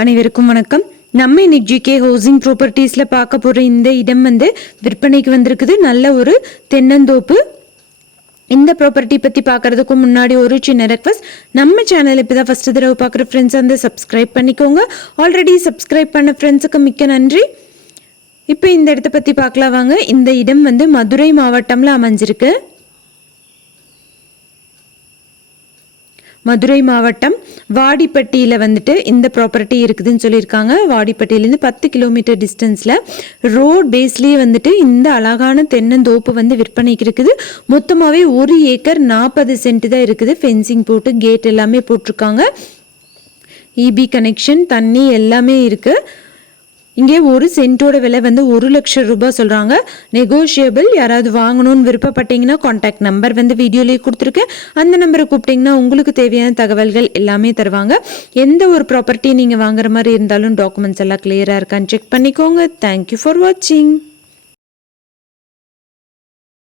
அனைவருக்கும் வணக்கம். நம்ம இன்னைக்கு ஜிகே ஹவுசிங் ப்ராப்பர்ட்டிஸ்ல பார்க்க போற இந்த இடம் விற்பனைக்கு வந்திருக்குது. நல்ல ஒரு தென்னந்தோப்பு. இந்த ப்ராப்பர்ட்டி பற்றி பார்க்கறதுக்கு முன்னாடி ஒரு சின்ன ரெக்வஸ்ட், நம்ம சேனல் இப்போ தான் ஃபஸ்ட்டு தடவை பார்க்குற ஃப்ரெண்ட்ஸ் சப்ஸ்கிரைப் பண்ணிக்கோங்க. ஆல்ரெடி சப்ஸ்கிரைப் பண்ண ஃப்ரெண்ட்ஸுக்கு மிக்க நன்றி. இப்போ இந்த இடத்த பற்றி பார்க்கலாம் வாங்க. இந்த இடம் மதுரை மாவட்டம்ல அமைஞ்சிருக்கு. மதுரை மாவட்டம் வாடிப்பட்டியில் இந்த ப்ராப்பர்ட்டி இருக்குதுன்னு சொல்லியிருக்காங்க. வாடிப்பட்டியிலேருந்து 10 கிலோமீட்டர் டிஸ்டன்ஸில் ரோட் பேஸ்லேயே இந்த அழகான தென்னந்தோப்பு விற்பனைக்கு இருக்குது. மொத்தமாகவே 1 ஏக்கர் 40 சென்ட் தான் இருக்குது. ஃபென்சிங் போட்டு கேட் எல்லாமே போட்டிருக்காங்க. இபி கனெக்ஷன், தண்ணி எல்லாமே இருக்குது. இங்கே ஒரு சென்ட்டோட விலை 1 லட்சம் ரூபாய் சொல்கிறாங்க. நெகோஷியபிள். யாராவது வாங்கணும்னு விருப்பப்பட்டீங்கன்னா கான்டாக்ட் நம்பர் வீடியோலேயே கொடுத்துருக்கேன். அந்த நம்பரை கூப்பிட்டிங்கன்னா உங்களுக்கு தேவையான தகவல்கள் எல்லாமே தருவாங்க. எந்த ஒரு ப்ராப்பர்ட்டி நீங்கள் வாங்குற மாதிரி இருந்தாலும் டாக்குமெண்ட்ஸ் எல்லாம் கிளியராக இருக்கான்னு செக் பண்ணிக்கோங்க. தேங்க்யூ ஃபார் வாட்சிங்.